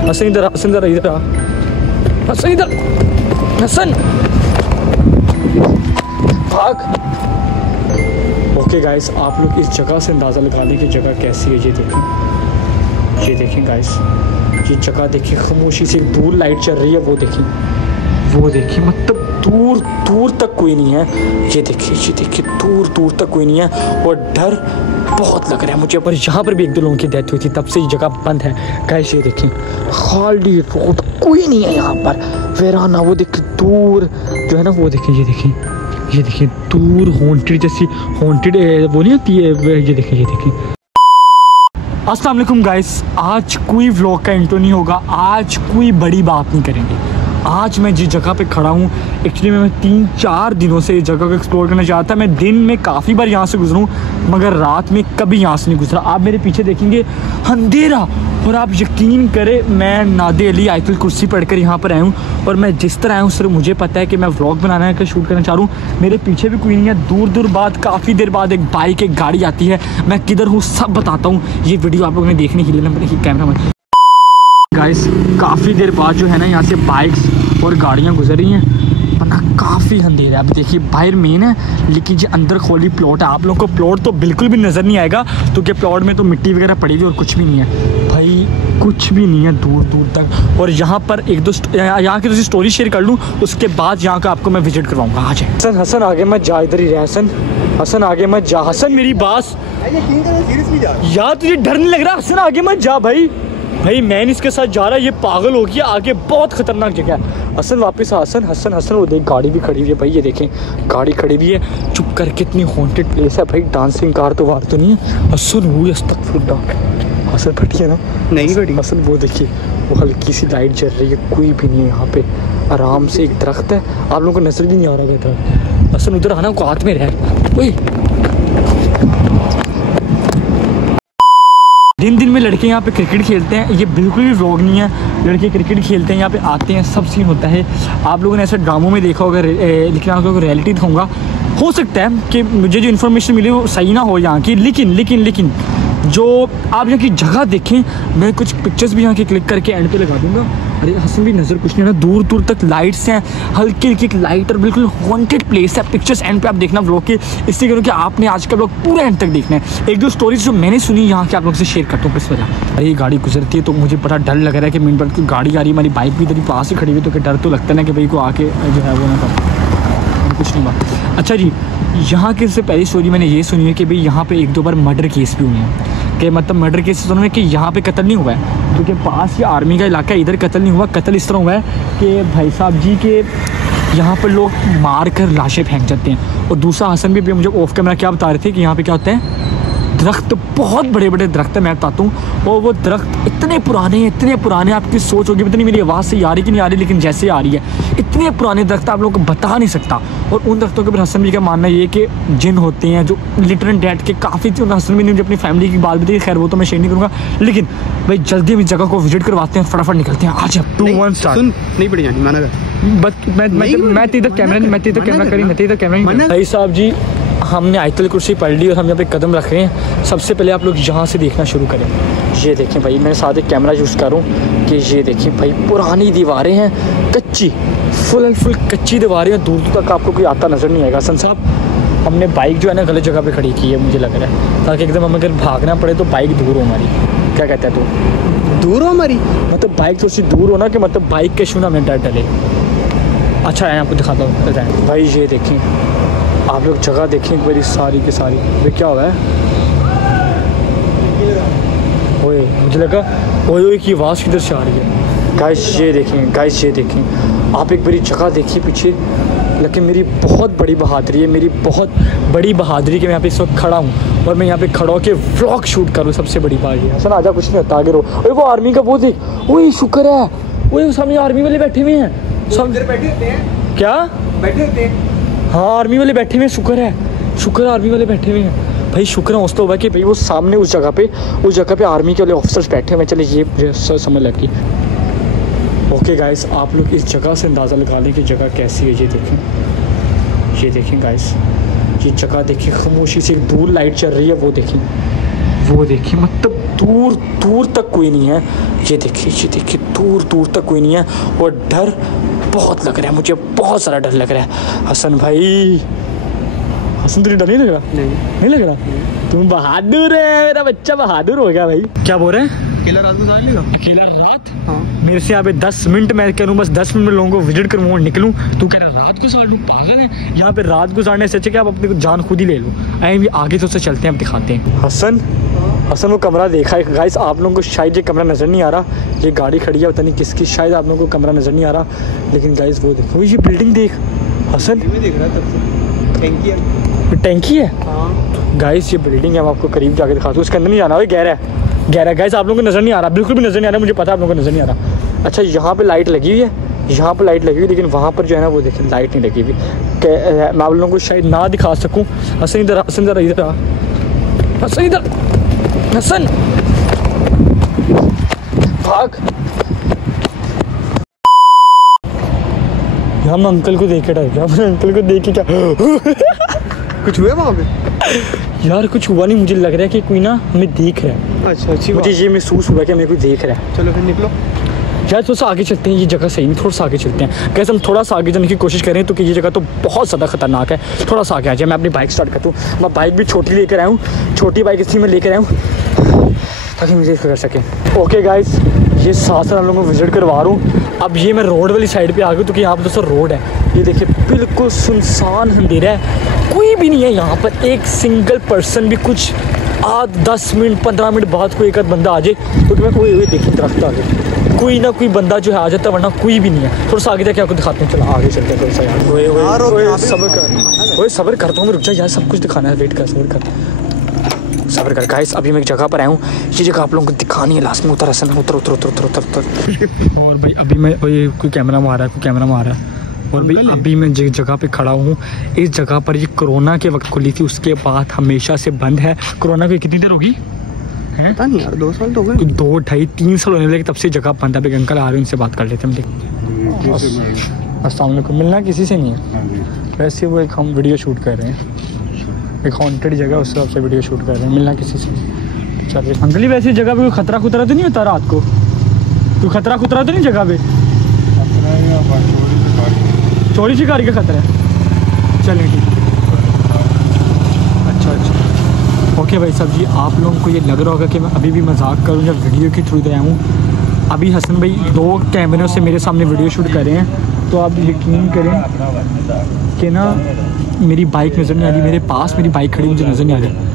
हसन इधर, हसन इधर, इधर आ, हसन इधर, हसन भाग। ओके गाइस, आप लोग इस जगह से अंदाज़ा लगा लें कि जगह कैसी है। ये देखें गाइस, ये जगह देखिए, खामोशी से दूर लाइट चल रही है, वो देखिए मतलब दूर दूर तक कोई नहीं है। ये देखिए दूर दूर तक कोई नहीं है और डर बहुत लग रहा है मुझे। पर यहाँ पर भी 1-2 लोगों की डेथ हुई थी, तब से ये जगह बंद है गाइस। ये देखिए खाली रोड, कोई नहीं है यहाँ पर, वीराना। वो देखिए दूर जो है ना, वो देखिए, ये देखिए दूर हॉन्टेड जैसी, हॉन्टेड वो नहीं होती है। ये देखिए अस्सलाम वालेकुम गाइस, आज कोई व्लॉग का इंट्रो नहीं होगा, आज कोई बड़ी बात नहीं करेंगे। आज मैं जिस जगह पे खड़ा हूँ, एक्चुअली मैं 3-4 दिनों से इस जगह को एक्सप्लोर करना चाहता था। मैं दिन में काफ़ी बार यहाँ से गुजरूँ, मगर रात में कभी यहाँ से नहीं गुजरा। आप मेरे पीछे देखेंगे अंधेरा, और आप यकीन करें मैं नादे अली आयतुल कुर्सी पढ़कर यहाँ पर आया हूँ। और मैं जिस तरह आया हूँ सिर्फ मुझे पता है कि मैं व्लॉग बनाना है, कि शूट करना चाह रहा हूँ। मेरे पीछे भी कोई नहीं है। दूर बाद, काफ़ी देर बाद एक बाइक, एक गाड़ी आती है। मैं किधर हूँ सब बताता हूँ। ये वीडियो आप लोगों ने देखने के लिए नंबर कैमरा में गाइस, काफ़ी देर बाद जो है ना, यहाँ से बाइक्स और गाड़ियाँ गुजर रही हैं, वरना काफ़ी अंधेरा है। अब देखिए बाहर मेन है, लेकिन ये अंदर खोली प्लॉट है। आप लोगों को प्लॉट तो बिल्कुल भी नज़र नहीं आएगा, क्योंकि प्लॉट में तो मिट्टी वगैरह पड़ी हुई और कुछ भी नहीं है भाई, कुछ भी नहीं है दूर तक। और यहाँ पर 1-2 यहाँ की स्टोरी शेयर कर लूँ, उसके बाद यहाँ का आपको मैं विजिट करवाऊँगा। आ जाए हसन आगे मत जा, इधर ही रह हसन आगे मत जा। हसन मेरी बात यार, तुझे डर नहीं लग रहा? हसन आगे मत जा भाई मैं इसके साथ जा रहा है, ये पागल हो गया, आगे बहुत खतरनाक जगह है। हसन वापस आ, हसन वो देख गाड़ी भी खड़ी हुई है भाई, ये देखें गाड़ी खड़ी हुई है। चुप कर, कितनी हॉन्टेड प्लेस है भाई, डांसिंग कार तो वार तो नहीं है। हसन हुई अस्तगफुरुल्लाह, हसन फटी है ना? नहीं फटी हसन, वो देखिए वो हल्की सी लाइट जल रही है, कोई भी नहीं है यहाँ पे। आराम से एक दरख्त है, आप लोगों को नजर भी नहीं आ रहा है दरख्त। हसन उधर आना, को हाथ में रह। दिन में लड़के यहाँ पे क्रिकेट खेलते हैं, ये बिल्कुल भी व्लॉग नहीं है। लड़के क्रिकेट खेलते हैं, यहाँ पे आते हैं, सब सीन होता है। आप लोगों ने ऐसे ड्रामों में देखा होगा, लेकिन आप लोगों को रियलिटी दिखाऊंगा। हो सकता है कि मुझे जो इन्फॉर्मेशन मिली वो सही ना हो यहाँ की, लेकिन जो आप यहाँ की जगह देखें, मैं कुछ पिक्चर्स भी यहाँ की क्लिक करके एंड पे लगा दूंगा। अरे हसन भी नज़र कुछ नहीं है ना, दूर तक लाइट्स हैं, हल्की लाइट, और बिल्कुल हॉन्टेड प्लेस है। पिक्चर्स एंड पे आप देखना व्लॉग के, इसलिए करो कि आपने आज का व्लॉग पूरा एंड तक देखना है। 1-2 स्टोरीज जो मैंने सुनी यहाँ के आप लोग से शेयर करता हूँ इस वजह। अरे ये गाड़ी गुजरती है तो मुझे बड़ा डर लग रहा है कि मेन बात की गाड़ी आ रही है, हमारी बाइक भी इधर ही पास ही खड़ी हुई, तो डर तो लगता है ना कि भाई को आके जो है वो ना कर कुछ नहीं बात। अच्छा जी, यहाँ की सबसे पहली स्टोरी मैंने ये सुनी है कि भाई यहाँ पे 1-2 बार मर्डर केस भी हुए हैं, कि मतलब मर्डर केस सुना है कि यहाँ पे कत्ल नहीं हुआ है, क्योंकि पास ये आर्मी का इलाका है, इधर कत्ल नहीं हुआ। कत्ल इस तरह हुआ है कि भाई साहब जी के यहाँ पर लोग मार कर लाशें फेंक जाते हैं। और दूसरा हसन भी मुझे ऑफ कैमरा क्या बता रहे थे कि यहाँ पे क्या होता है, दरख्त, बहुत बड़े दरख्त है, मैं बताता हूँ। और वो दरख्त इतने पुराने, आपकी सोच होगी पता नहीं मेरी आवाज़ से आ रही कि नहीं आ रही, लेकिन जैसे आ रही है, इतने पुराने दरख्त आप लोगों को बता नहीं सकता। और उन दरख्तों के ऊपर हसन भी का मानना ये कि जिन होते हैं जो लिटर एंड डेड के काफ़ी। हसन भी ने मुझे अपनी फैमिली की बात बताई, खैर वो तो मैं शेयर नहीं करूँगा, लेकिन भाई जल्दी हम इस जगह को विजिट करवाते हैं, फटाफट निकलते हैं। आज 2-1 स्टार्ट नहीं पड़ी जानी माना, मैं इधर कैमरा भाई साहब जी, हमने आयतुल कुर्सी पढ़ ली और हम यहाँ पे कदम रख रहे हैं। सबसे पहले आप लोग यहाँ से देखना शुरू करें। ये देखें भाई, मैं साथ एक कैमरा यूज़ करूँ कि ये देखें भाई, पुरानी दीवारें हैं, कच्ची, फुल कच्ची दीवारें हैं, दूर तक आपको कोई आता नज़र नहीं आएगा। हसन साहब, हमने बाइक जो है ना गलत जगह पे खड़ी की है मुझे लग रहा है, ताकि एकदम हमें अगर भागना पड़े तो बाइक दूर हो हमारी। क्या कहता है तू? दूर हो हमारी मतलब बाइक थोड़ी सी दूर हो ना, कि मतलब बाइक के शू ना हमें डर डले। अच्छा है, आपको दिखाता हूँ भाई। ये देखें आप लोग जगह देखें एक बारी, सारी की सारी। ये क्या हुआ है? ओए मुझे लगा ओए की आवाज़ किधर से आ रही है। गाइस ये देखें आप एक बारी जगह देखिए पीछे। लेकिन मेरी बहुत बड़ी बहादुरी है, कि मैं यहाँ पे इस वक्त खड़ा हूँ और मैं यहाँ पे खड़ा होकर व्लॉग शूट करूँ। सबसे बड़ी बात ये है। आजा, कुछ नहीं होता, आगे रहो। ओए वो आर्मी का वो देख, ओए शुक्र है, ओए सामने आर्मी वाले बैठे हुए हैं, सब बैठे होते हैं। क्या बैठे होते हैं? हाँ आर्मी वाले बैठे हुए हैं, शुक्र है आर्मी वाले बैठे हुए हैं भाई। शुक्र है हुआ कि भाई वो सामने उस जगह पे आर्मी के वाले ऑफिसर्स बैठे हुए। चले ये समझ लगी। ओके गाइस, आप लोग इस जगह से अंदाज़ा लगा लें कि जगह कैसी है। ये देखें गाइस, ये जगह देखिए, खामोशी से दूर लाइट चल रही है, वो देखें मतलब दूर दूर तक कोई नहीं है। ये देखिए दूर दूर तक कोई नहीं है और डर बहुत लग रहा है मुझे, बहुत सारा डर लग रहा है। हसन भाई, हसन तुझे डर नहीं लग रहा? नहीं लग रहा? तुम बहादुर है, मेरा बच्चा बहादुर हो गया भाई। क्या बोल रहे हैं? अकेला रात गुजार लेगा? अकेला रात? हाँ। मेरे से यहाँ पे 10 मिनट मैं करूँ, बस 10 मिनट में लोगों को विजिट करूँ और निकलूँ। तू कह रहा रात गुजार लूँ? पागल है, यहाँ पे रात गुजारने से अच्छा कि आप अपनी जान खुद ही ले लो। आए भी आगे तो उससे चलते हैं, अब दिखाते हैं। हसन वो कमरा देखा है गाइस, आप लोगों को शायद ये कमरा नज़र नहीं आ रहा। ये गाड़ी खड़ी है, पता नहीं किसकी, शायद आप लोगों को कमरा नज़र नहीं आ रहा, लेकिन गाइस वो देखो, ये बिल्डिंग देख। हसन देख रहा है, टैंकी है हाँ। गाइस, ये बिल्डिंग है, मैं आपको करीब जाके दिखाता हूँ। उसके अंदर नहीं जाना, वो गहरा है गाइस, आप लोगों को नज़र नहीं आ रहा, बिल्कुल भी नज़र नहीं आ रहा, मुझे पता है आप लोगों को नज़र नहीं आ रहा। अच्छा, यहाँ पे लाइट लगी हुई है, यहाँ पे लाइट लगी हुई, लेकिन वहाँ पर जो है ना वो देखिए लाइट नहीं लगी हुई। मैं आप लोगों को शायद ना दिखा सकूँ। हसन इधर, हसन इधर, हसन इधर, हसन भाग। हम अंकल को देख के डर गया, अंकल को देख के क्या कुछ हुआ वहाँ पे? यार कुछ हुआ नहीं, मुझे लग रहा है कि कोई ना हमें देख रहा है। अच्छा, अच्छी मुझे ये महसूस हुआ कि मेरे को देख रहा है। चलो फिर निकलो यार, थोड़ा सा आगे चलते हैं, ये जगह सही नहीं, थोड़ा सा आगे चलते हैं। कैसे हम थोड़ा सा आगे जाने की कोशिश करें तो कि ये जगह तो बहुत ज़्यादा खतरनाक है। थोड़ा सा आगे आ जाए, मैं अपनी बाइक स्टार्ट करता हूँ। मैं बाइक भी छोटी लेकर आया हूँ, छोटी बाइक इसलिए मैं लेकर आया हूँ ताकि मुझे कर सकें। ओके गाइस, ये साथ साथ हम लोगों को विजिट करवा रहा हूँ। अब ये मैं रोड वाली साइड पे आ गई, तो कि यहाँ पर दोस्तों रोड है। ये देखिए बिल्कुल सुनसान अंधेरा है, कोई भी नहीं है यहाँ पर, एक सिंगल पर्सन भी। कुछ 10 मिनट 15 मिनट बाद कोई एक आध बंदा आ जाए तो मैं कोई देखिए दरख्त आगे कोई ना कोई बंदा जो है आ जाता है, वरना कोई भी नहीं है। थोड़ा सा आगे जाके आपको दिखाते हैं, चलो आगे चलते हैं थोड़ा सा यार। सब्र करता हूँ, रुक जा यार, सब कुछ दिखाना है, वेट कर, सब्र कर गाइस। अभी मैं एक जगह पर आया हूँ, ये जगह आप लोगों को दिखानी है लास्ट में। उतर हसन, उतर। और भाई अभी मैं कोई कैमरा मार रहा है और भाई अभी मैं जिस जगह पे खड़ा हूँ, इस जगह पर ये कोरोना के वक्त खुली थी, उसके बाद हमेशा से बंद है। कोरोना को कितनी देर होगी? पता नहीं यार, 2 साल तो हो गए, 2 2.5 3 साल होने लगे, तब से जगह बंद है। अंकल आ रहे हैं, उनसे बात कर लेते हैं। अस्सलाम वालेकुम। मिलना किसी से नहीं है वैसे, वो एक हम वीडियो शूट कर रहे हैं, एक हॉन्टेड जगह, उस हिसाब से वीडियो शूट कर रहे हैं। मिलना किसी से नहीं। चलिए अंकल जी, वैसे जगह पे कोई खतरा तो नहीं होता रात को? कोई खतरा तो नहीं जगह पे? चोरी शिकारी का खतरा है? चलिए ठीक। अच्छा ओके भाई साहब जी, आप लोगों को ये लग रहा होगा कि मैं अभी भी मजाक करूँ जब वीडियो के थ्रू आया हूँ। अभी हसन भाई 2 कैमरों से मेरे सामने वीडियो शूट कर रहे हैं, तो आप यकीन करें कि ना मेरी बाइक नज़र नहीं आ रही, मेरे पास मेरी बाइक खड़ी मुझे नज़र नहीं आ रही।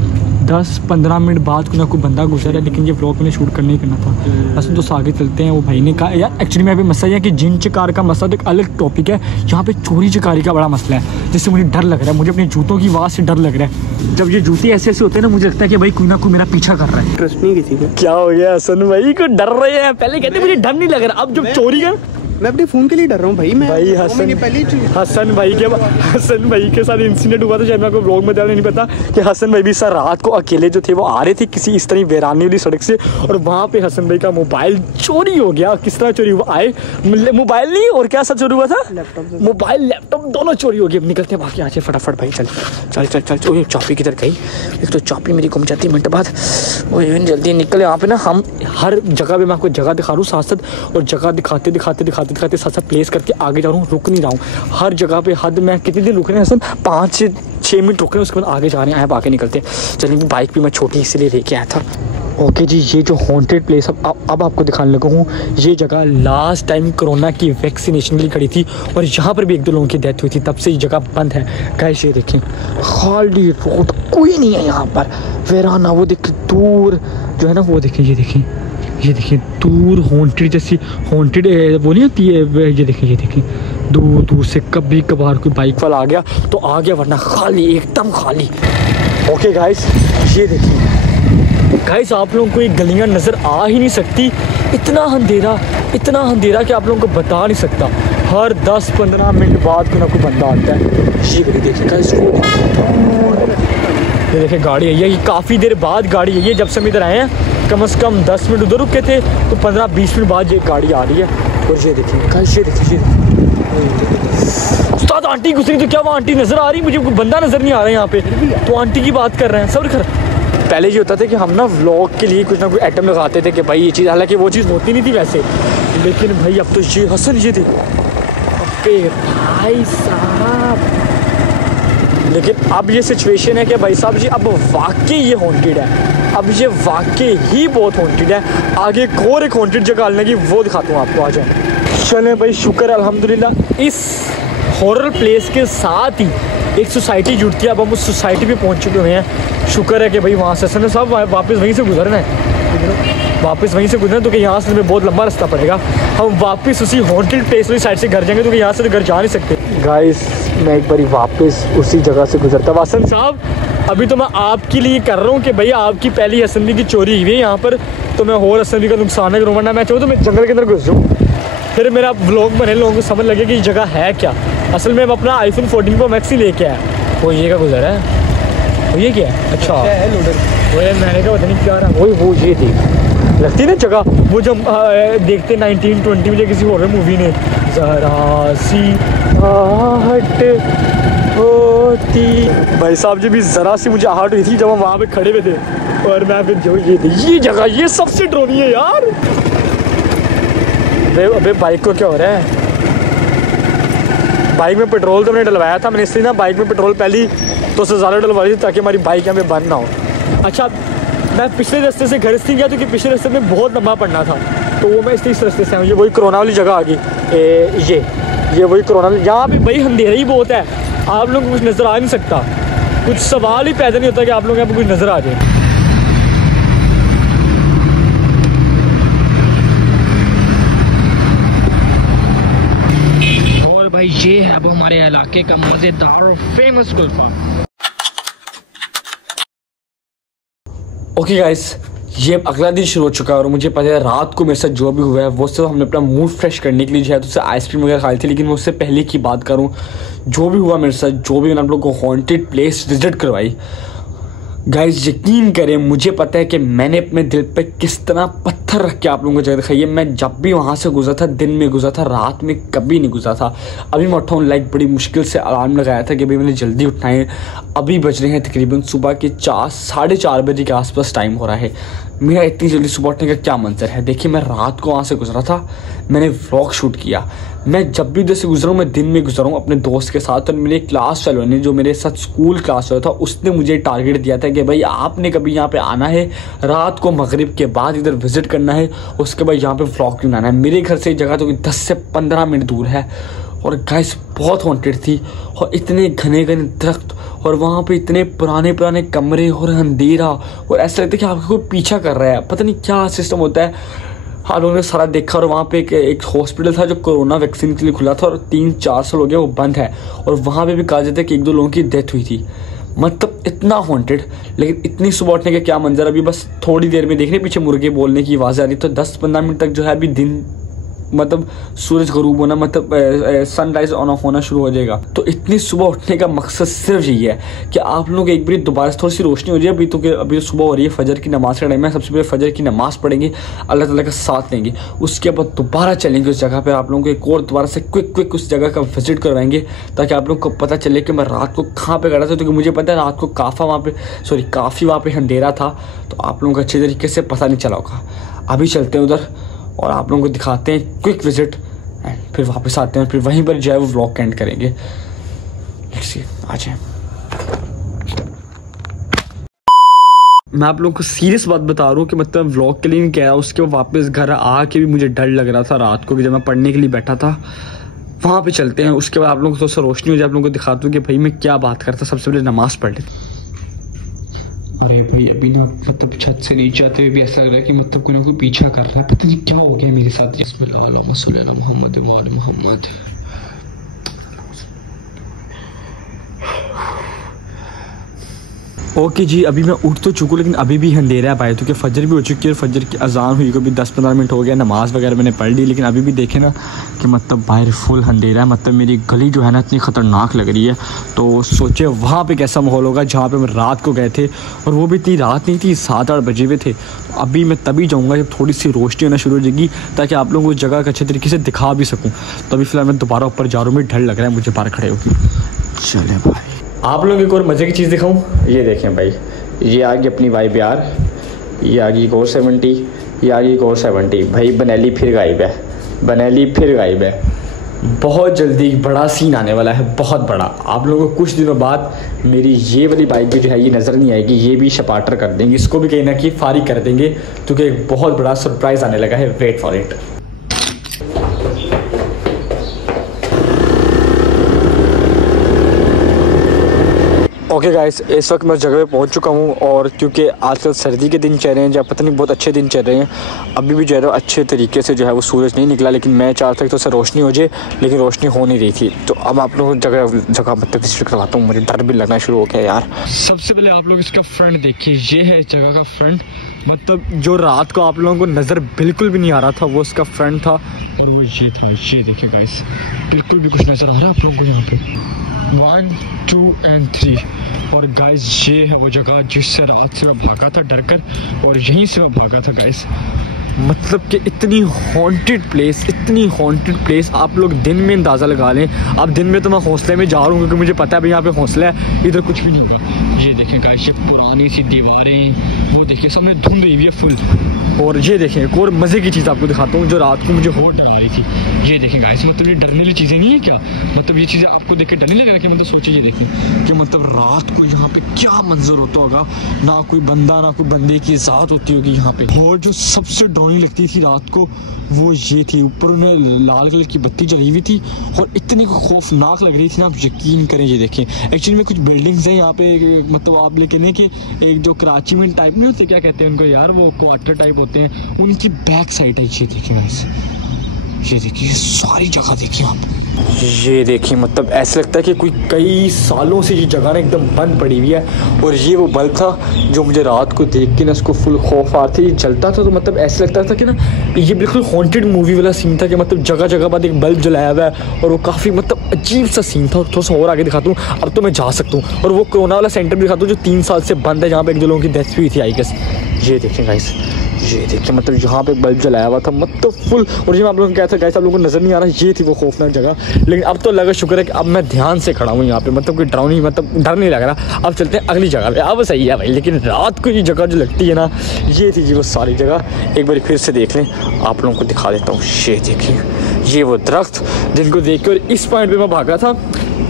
10-15 मिनट बाद कोई ना कोई बंदा गुजरा है, लेकिन ये व्लॉग मैंने शूट करना ही करना था। बस तो आगे चलते हैं। वो भाई ने कहा यार, एक्चुअली में अभी मसला है कि जिन चकार का मसला तो एक अलग टॉपिक है, यहाँ पे चोरी चकारी का बड़ा मसला है, जिससे मुझे डर लग रहा है। मुझे अपने जूतों की आवाज़ से डर लग रहा है। जब ये जूते ऐसे ऐसे होते हैं ना, मुझे लगता है कि भाई कोई ना कोई मेरा पीछा कर रहा है। ट्रस्ट नहीं किसी को। क्या हो गया हसन भाई को डर रहे हैं? पहले कहते मुझे डर नहीं लग रहा, अब जब चोरी कर मैं अपने फोन के लिए डर रहा हूँ भाई। मैं भाई हसन भाई के साथ इंसिडेंट हुआ था, शायद मैं आपको ब्लॉग में नहीं पता कि हसन भाई भी सर रात को अकेले जो थे वो आ रहे थे किसी इस तरह वीरानी वाली सड़क से, और वहाँ पे हसन भाई का मोबाइल चोरी हो गया। किस तरह चोरी हुआ? आए मोबाइल नहीं और क्या सब चोरी हुआ था? मोबाइल लैपटॉप दोनों चोरी हो गए। निकलते हैं बाकी, आके फटाफट भाई, चल। चाबी किधर गई? एक तो चाबी मेरी गुम जाती मिनट बाद। जल्दी निकले। यहाँ पे ना हम हर जगह पे मैं आपको जगह दिखा रहा हूँ साथ साथ, और जगह दिखाते साथ साथ प्लेस करके आगे जा रहा हूँ, रुक नहीं रहा हूँ। हर जगह पे हद मैं कितने दिन रुक रहे हैं हसन? 5 से 6 मिनट रुक रहे हैं, उसके बाद आगे जा रहे हैं। आप आगे निकलते हैं। चलिए, बाइक भी मैं छोटी इसलिए लेके आया था। ओके जी, ये जो हॉन्टेड प्लेस अब आपको दिखाने लगा हूँ, ये जगह लास्ट टाइम कोरोना की वैक्सीनेशन के लिए खड़ी थी, और यहाँ पर भी 1-2 लोगों की डेथ हुई थी, तब से ये जगह बंद है। गाइस ये देखें, खाली रोड, कोई नहीं है यहाँ पर, वीराना। वो देखिए दूर जो है ना, वो देखिए, ये देखिए दूर हॉन्टेड जैसी, हॉन्टेड वो नहीं होती है। ये देखिए दूर से कभी कभार कोई बाइक वाला आ गया तो आ गया, वरना खाली, एकदम खाली। ओके गाइस, ये देखिए गाइस, आप लोगों को ये गलियां नज़र आ ही नहीं सकती, इतना अंधेरा कि आप लोगों को बता नहीं सकता। हर 10-15 मिनट बाद कोई ना कोई बंदा आता है। ये गली देखिए गाइस, ये देखिए गाड़ी आई है, ये काफ़ी देर बाद गाड़ी आई है। जब से हम इधर आए हैं, कम से कम 10 मिनट उधर रुके थे, तो 15-20 मिनट बाद ये गाड़ी आ रही है। और ये देखिए गाइस, ये देखिए उस्ताद, आंटी गुजरी तो क्या वो आंटी नज़र आ रही? मुझे कोई बंदा नज़र नहीं आ रहा है यहाँ पे, तो आंटी की बात कर रहे हैं। सब्र कर पहले ये होता था कि हम ना व्लॉग के लिए कुछ ना कुछ आइटम लगाते थे कि भाई ये चीज़, हालांकि वो चीज़ होती नहीं थी वैसे, लेकिन भाई अब तो ये हसन ये थी भाई साहब। लेकिन अब ये सिचुएशन है कि भाई साहब जी अब वाकई ये हॉन्टेड है, अब ये वाकई ही बहुत हॉन्टेड है। आगे और एक हॉन्टेड जगह डालने की वो दिखाता हूँ आपको, आ जाए। चलें भाई, शुक्र अल्हम्दुलिल्लाह इस हॉरर प्लेस के साथ ही एक सोसाइटी जुड़ती है। अब हम उस सोसाइटी पे पहुंच चुके हुए हैं। शुक्र है कि भाई वहाँ से सर साहब वापस वहीं से गुजरना है, वापस वहीं से गुजरना, तो कि यहाँ से हमें बहुत लंबा रास्ता पड़ेगा। हम वापस उसी हॉन्टेड प्लेस वाली साइड से घर जाएंगे, तो कि यहाँ से तो घर जा नहीं सकते। गाइस मैं एक बार वापस उसी जगह से गुजरता। वासन साहब अभी तो मैं आपके लिए कर रहा हूँ कि भैया आपकी पहली असम्बली की चोरी हुई है यहाँ पर, तो मैं और असम्बली का नुकसान है करूँ, वरना मैं चाहूँ तो मैं जंगल के अंदर घुस जाऊँ, फिर मेरा व्लॉग बने, लोगों को समझ लगे कि ये जगह है क्या। असल में मैं अपना iPhone 14 Pro Max ही लेके आया। वो ये का गुजर है, वो ये क्या है? अच्छा है लोडर, वो यार मैंने कहा पता नहीं क्या रहा, वो ये थी लगती है ना जगह, वो जब देखते 1920 में किसी हॉरर मूवी ने, जरा सी आहट होती। भाई साहब जी भी ज़रा सी मुझे आहट हुई थी जब हम वहाँ पे खड़े हुए थे, और मैं फिर जो ये जगह ये सबसे डरावनी है यार। अबे बाइक को क्या हो रहा है? बाइक में पेट्रोल तो मैंने डलवाया था, मैंने इसलिए ना बाइक में पेट्रोल पहली तो उससे ज़्यादा डलवाई थी ताकि हमारी बाइक यहाँ पे बंद ना हो। अच्छा मैं पिछले रास्ते से घर से गया, तो कि पिछले रास्ते में बहुत लंबा पड़ना था, तो वो मैं इस रास्ते से आऊँ। ये वही कोरोना वाली जगह आ गई, ये वही कोरोना, यहाँ पे भाई अंधेरा ही बहुत है, आप लोगों को कुछ नज़र आ नहीं सकता, कुछ सवाल ही पैदा नहीं होता कि आप लोग यहाँ पर कुछ नज़र आ जाए। भाई ये है अब हमारे इलाके का मज़ेदार और फेमस कुल्फा। ओके गाइस, ये अगला दिन शुरू हो चुका है और मुझे पता है रात को मेरे साथ जो भी हुआ है वो सब हमने अपना मूड फ्रेश करने के लिए जो है तो उससे आइसक्रीम वगैरह खाई थी। लेकिन मैं उससे पहले की बात करूँ, जो भी हुआ मेरे साथ, जो भी मैंने आप लोग को हॉन्टेड प्लेस विजिट करवाई, गाइस यकीन करें मुझे पता है कि मैंने अपने दिल पे किस तरह पत्थर रख के आप लोगों को जगह दिखाई है। मैं जब भी वहाँ से गुजरा था, दिन में गुजरा था, रात में कभी नहीं गुजरा था। अभी मैं उठा हूँ, लाइक बड़ी मुश्किल से अलार्म लगाया था कि भाई मैंने जल्दी उठना है। अभी बज रहे हैं तकरीबन सुबह के 4-4:30 बजे के आसपास टाइम हो रहा है। मेरा इतनी जल्दी सुबह उठने का क्या मंजर है। देखिए मैं रात को वहाँ से गुजरा था, मैंने व्लॉग शूट किया। मैं जब भी उधर से गुजरा हूँ मैं दिन में गुजरा हूँ अपने दोस्त के साथ। और मेरे क्लास फेलो ने, जो मेरे साथ स्कूल क्लास फेलो था, उसने मुझे टारगेट दिया था कि भाई आपने कभी यहाँ पे आना है, रात को मगरिब के बाद इधर विजिट करना है, उसके बाद यहाँ पे व्लॉग भी बनाना है। मेरे घर से जगह तो 10 से 15 मिनट दूर है। और गाइस बहुत हॉन्टेड थी, और इतने घने घने दरख्त, और वहाँ पे इतने पुराने पुराने कमरे और अंधेरा, और ऐसा लगता है कि आपको कोई पीछा कर रहा है। पता नहीं क्या सिस्टम होता है। हाँ लोगों ने सारा देखा। और वहाँ पे एक हॉस्पिटल था जो कोरोना वैक्सीन के लिए खुला था, और 3-4 साल हो गया वो बंद है। और वहाँ पे भी कहा जाता है कि 1-2 लोगों की डेथ हुई थी। मतलब इतना हॉन्टेड। लेकिन इतनी सुबह उठने का क्या मंजर। अभी बस थोड़ी देर में देखने पीछे मुर्गे बोलने की आवाज़ आ रही, तो 10-15 मिनट तक जो है अभी दिन, मतलब सूरज गरूब होना, मतलब सनराइज होना शुरू हो जाएगा। तो इतनी सुबह उठने का मकसद सिर्फ यही है कि आप लोग एक बार दोबारा से थोड़ी सी रोशनी हो जाए। अभी तो सुबह हो रही है, फजर की नमाज का टाइम है। सबसे पहले फजर की नमाज पढ़ेंगे, अल्लाह ताला का साथ लेंगे, उसके बाद दोबारा चलेंगे उस जगह पे। आप लोगों को एक और दोबारा से क्विक उस जगह का विजिट करवाएंगे, ताकि आप लोग को पता चले कि मैं रात को कहाँ पे खड़ा था। क्योंकि मुझे पता है रात को काफ़ी वहाँ पे अंधेरा था, तो आप लोगों को अच्छे तरीके से पता नहीं चला होगा। अभी चलते हैं उधर और आप लोगों को दिखाते हैं क्विक विजिट, एंड फिर वापस आते हैं, फिर वहीं पर जो है वो व्लॉग का एंड करेंगे। आ जाए। मैं आप लोगों को सीरियस बात बता रहा हूँ कि मतलब व्लॉग के लिए नहीं कह रहा, उसके बाद वापस घर आके भी मुझे डर लग रहा था रात को, कि जब मैं पढ़ने के लिए बैठा था। वहाँ पे चलते हैं, उसके बाद आप लोगों को थोड़ा सा रोशनी हो जाए, आप लोगों को दिखाता हूँ कि भाई मैं क्या बात करता। सबसे पहले नमाज़ पढ़ ले। अरे भाई अभी ना मतलब छत से नीचे आते हुए भी ऐसा लग रहा है कि मतलब कोई ना कोई पीछा कर रहा है। पता नहीं क्या हो गया मेरे साथ। बिस्मिल्लाह अल्लाहुम्मा सल्ली अला मुहम्मद व आले मुहम्मद। ओके जी, अभी मैं उठ तो चुका, लेकिन अभी भी अंधेरा है भाई, क्योंकि फजर भी हो चुकी है और फजर की अजान हुई को भी 10-15 मिनट हो गया। नमाज़ वगैरह मैंने पढ़ ली, लेकिन अभी भी देखे ना कि मतलब बाहर फुल अंधेरा है। मतलब मेरी गली जो है ना इतनी ख़तरनाक लग रही है। तो सोचे वहाँ पे कैसा माहौल होगा जहाँ पे हम रात को गए थे, और वो भी इतनी रात नहीं थी, 7-8 बजे हुए थे। तो अभी मैं तभी जाऊँगा जब थोड़ी सी रोशनी होना शुरू हो जाएगी, ताकि आप लोगों को जगह का अच्छे तरीके से दिखा भी सकूँ। तो अभी फ़िलहाल मैं दोबारा ऊपर जा रहा हूँ, डर लग रहा है मुझे बाहर खड़े होकर। चले भाई, आप लोगों को और मज़े की चीज़ दिखाऊँ। ये देखें भाई, ये आ गई अपनी वाइब यार, ये आ गई एक और 70, ये आ गई एक और 70। भाई बनैली फिर गायब है, बनैली फिर गायब है। बहुत जल्दी बड़ा सीन आने वाला है, बहुत बड़ा। आप लोगों को कुछ दिनों बाद मेरी ये वाली बाइक भी जो है ये नज़र नहीं आएगी, ये भी शपाटर कर देंगे, इसको भी कहीं ना कहीं फारिग कर देंगे, क्योंकि एक बहुत बड़ा सरप्राइज़ आने लगा है। Wait for it. Okay guys, इस वक्त मैं जगह पे पहुंच चुका हूं, और क्योंकि आजकल सर्दी के दिन चल रहे हैं, या पता नहीं बहुत अच्छे दिन चल रहे हैं, अभी भी जो है अच्छे तरीके से जो है वो सूरज नहीं निकला, लेकिन मैं चाहता था तो उससे रोशनी हो जाए, लेकिन रोशनी हो नहीं रही थी। तो अब आप लोगों को जगह मतलब विजिट करवाता हूँ, मुझे डर भी लगना शुरू हो गया यार। सबसे पहले आप लोग इसका फ्रंट देखिए, ये है इस जगह का फ्रंट। मतलब जो रात को आप लोगों को नज़र बिल्कुल भी नहीं आ रहा था वो इसका फ्रंट था, और वो ये था। ये देखिए गाइस, बिल्कुल भी कुछ नज़र आ रहा है आप लोगों को यहाँ पे। 1 2 and 3। और गाइस ये है वो जगह जिससे रात से मैं भागा था डर कर, और यहीं से मैं भागा था गाइस। मतलब कि इतनी हॉन्टेड प्लेस, इतनी हॉन्टेड प्लेस, आप लोग दिन में अंदाज़ा लगा लें। अब दिन में तो मैं हौसले में जा रहा हूँ, क्योंकि मुझे पता है भाई यहाँ पे हौसला है, इधर कुछ भी नहीं होगा। ये देखें गाइस, ये पुरानी सी दीवारें, वो देखिए सामने धुंध हुई है फुल। और ये देखें एक और मज़े की चीज़ आपको दिखाता हूँ, जो रात को मुझे और डरा रही थी। ये देखें गाइस, मतलब ये डरने वाली चीज़ें नहीं है क्या? मतलब ये चीज़ें आपको देख के डर नहीं लग रहा कि मतलब सोचिए, ये देखें कि मतलब रात को यहाँ पे क्या मंजर होता होगा, ना कोई बंदा ना कोई बंदे की ज़ात होती होगी यहाँ पे। और जो सबसे डरावनी लगती थी रात को वो ये थी, ऊपर उन्हें लाल कलर की बत्ती जली हुई थी, और इतनी खौफनाक लग रही थी ना, आप यकीन करें। ये देखें, एक्चुअली में कुछ बिल्डिंग्स हैं यहाँ पे, मतलब आप लेकिन है कि एक जो कराची में टाइप नहीं होते, क्या कहते हैं उनको यार, वो क्वार्टर टाइप होते हैं, उनकी बैक साइड है। ये देखिए गाइस, ये देखिए सारी जगह देखिए आप, ये देखिए मतलब ऐसा लगता है कि कोई कई सालों से ये जगह ना एकदम बंद पड़ी हुई है। और ये वो बल्ब था जो मुझे रात को देख के ना उसको फुल खौफ आ रहा था, ये जलता था, तो मतलब ऐसा लगता था कि ना ये बिल्कुल हॉन्टेड मूवी वाला सीन था, कि मतलब जगह जगह बाद एक बल्ब जलाया हुआ है, और वो काफ़ी मतलब अजीब सा सीन था। थोड़ा सा और आगे दिखाता हूँ, अब तो मैं जा सकता हूँ। और वो कोरोना वाला सेंटर भी दिखाता हूँ जो 3 साल से बंद है, जहाँ पर एक दो लोगों की डेथ हुई थी आई गेस। ये देखें गाइस, ये देखिए मतलब यहाँ पे बल्ब जलाया हुआ था, मतलब फुल। और जो आप लोगों को क्या था गाइस, आप लोगों को नज़र नहीं आ रहा, ये थी वो खौफनाक जगह। लेकिन अब तो लगा शुक्र है कि अब मैं ध्यान से खड़ा हूँ यहाँ पे, मतलब कोई डरावनी, मतलब डर नहीं लग रहा। अब चलते हैं अगली जगह पे। अब सही है भाई, लेकिन रात को ये जगह जो लगती है ना, ये थी जी वो सारी जगह। एक बार फिर से देख लें, आप लोगों को दिखा देता हूँ। ये देखिए, ये वो दरख्त जिनको देख के, और इस पॉइंट पर मैं भागा था,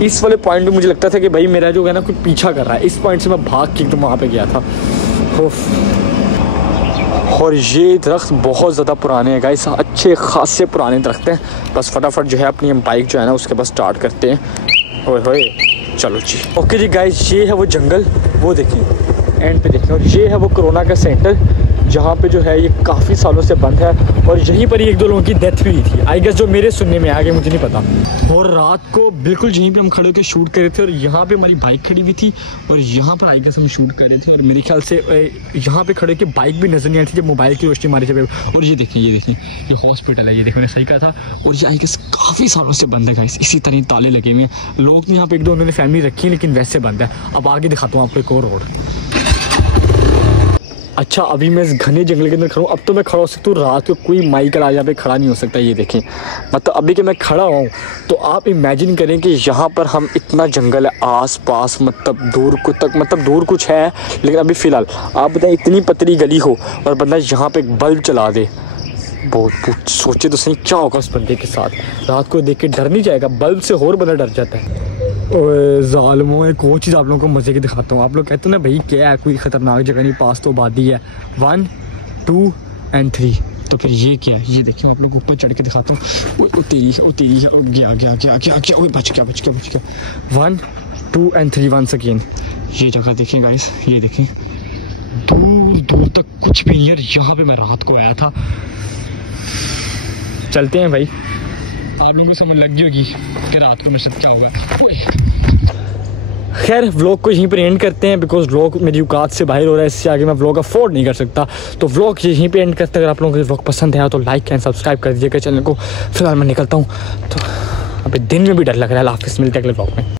इस वाले पॉइंट पर मुझे लगता था कि भाई मेरा जो है ना कोई पीछा कर रहा है। इस पॉइंट से मैं भाग के एकदम वहाँ पर गया था। और ये दरख्त बहुत ज़्यादा पुराने हैं गाइस, अच्छे खासे पुराने दरख्त हैं। बस फटाफट जो है अपनी हम बाइक जो है ना उसके बस स्टार्ट करते हैं। ओए होए, चलो जी। ओके जी गाइस, ये है वो जंगल, वो देखिए एंड पे देखिए। और ये है वो कोरोना का सेंटर, जहाँ पे जो है ये काफ़ी सालों से बंद है, और यहीं पर एक दो लोगों की डेथ हुई थी आई गेस, जो मेरे सुनने में आ गए, मुझे नहीं पता। और रात को बिल्कुल यहीं पे हम खड़े होकर शूट कर रहे थे, और यहाँ पे हमारी बाइक खड़ी हुई थी, और यहाँ पर आई गेस हम शूट कर रहे थे। और मेरे ख्याल से यहाँ पे खड़े के बाइक भी नज़र नहीं आ रही थी जब मोबाइल की रोशनी मारी थी। और ये देखिए, ये हॉस्पिटल है, ये देखिए मैंने सही कहा था। और ये आई गेस काफ़ी सालों से बंद है गाइस, इसी तरह ताले लगे हुए हैं। लोग यहाँ पे एक दो उन्होंने फैमिली रखी है, लेकिन वैसे बंद है। अब आगे दिखाता हूँ आपको एक और रोड। अच्छा, अभी मैं इस घने जंगल के अंदर खड़ा हूँ, अब तो मैं खड़ा हो सकता हूँ, रात को कोई माइकल आ यहाँ पे खड़ा नहीं हो सकता। ये देखें, मतलब अभी कि मैं खड़ा हूँ, तो आप इमेजिन करें कि यहाँ पर हम इतना जंगल है आस पास, मतलब दूर को तक, मतलब दूर कुछ है, लेकिन अभी फ़िलहाल आप बताएं इतनी पतली गली हो और बंदा यहाँ पर एक बल्ब चला दे, बहुत सोचे तो सही क्या होगा उस बंदे के साथ। रात को देख के डर नहीं जाएगा? बल्ब से और बंदा डर जाता है। ज़ालिमों, एक और चीज़ आप लोगों को मज़े की दिखाता हूँ। आप लोग कहते हो ना भाई क्या है, कोई ख़तरनाक जगह नहीं, पास तो आबादी है। 1 2 and 3, तो फिर ये क्या है? ये देखिए, आप लोग ऊपर चढ़ के दिखाता हूँ। ओ तेरी है, गया, बच गया। 1 2 and 3 once again। ये जगह देखें गाइस, ये देखें, दूर दूर तक कुछ भी नहीं है। यहाँ पे मैं रात को आया था। चलते हैं भाई, आप लोगों को समझ लग गई होगी कि रात को मेरे साथ क्या हुआ। खैर, व्लॉग को यहीं पर एंड करते हैं, बिकॉज व्लॉग मेरी औकात से बाहर हो रहा है, इससे आगे मैं व्लॉग अफोर्ड नहीं कर सकता। तो व्लॉग यहीं पे एंड करते हैं। अगर आप लोगों को व्लॉग पसंद आया तो लाइक एंड सब्सक्राइब कर दीजिएगा चैनल को। फिलहाल मैं निकलता हूँ, तो अभी दिन में भी डर लग रहा है। हाफिज़, मिलते हैं अगले व्लॉग में।